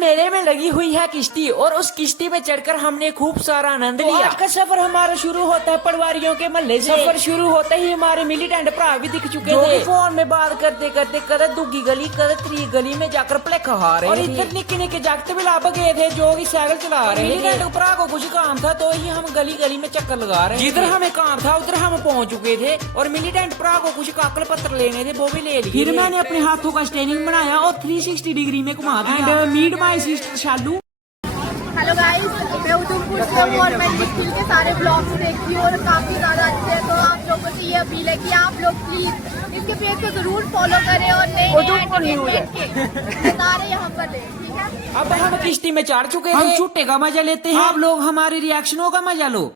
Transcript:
मेले में लगी हुई है किश्ती और उस किश्ती में चढ़कर हमने खूब सारा आनंद लिया। आज का सफर हमारा शुरू होता है पटवारियों के महल्ले से। सफर शुरू होते ही हमारे मिलिटेंट भरा भी दिख चुके थे, फोन में बात करते करते कदे दूगी गली कदे त्री गली में जाकर प्ले खा रहे और इधर निक्के निक्के जागते भी लाभ गए थे जो की साइकिल चला रहे थे। मिलिटेंट भरा को कुछ काम था तो ही हम गली गली में चक्कर लगा रहे। जिधर हमें काम था उधर हम पहुंच चुके थे और मिलिटेंट भरा को कुछ कागज पत्र लेने थे वो भी ले लिए। फिर मैंने अपने हाथों का स्टेरिंग बनाया और 360 डिग्री में घुमा दिया। Meet my sister Shalu. Hello guys, मैं उधमपुर से हूँ और मैंने स्किल के सारे ब्लॉग्स देखी और काफी ज्यादा अच्छे हैं। तो आप लोगों से ये अपील है कि आप लोग प्लीज इसके पेज को जरूर फॉलो करें और नए एंटरटेनमेंट के नज़ारे यहाँ पर लें, ठीक है। अब हम किश्ती में चढ़ चुके हैं, हम छुट्टे का मजा लेते हैं। आप लोग हमारे रिएक्शनों का मजा लो।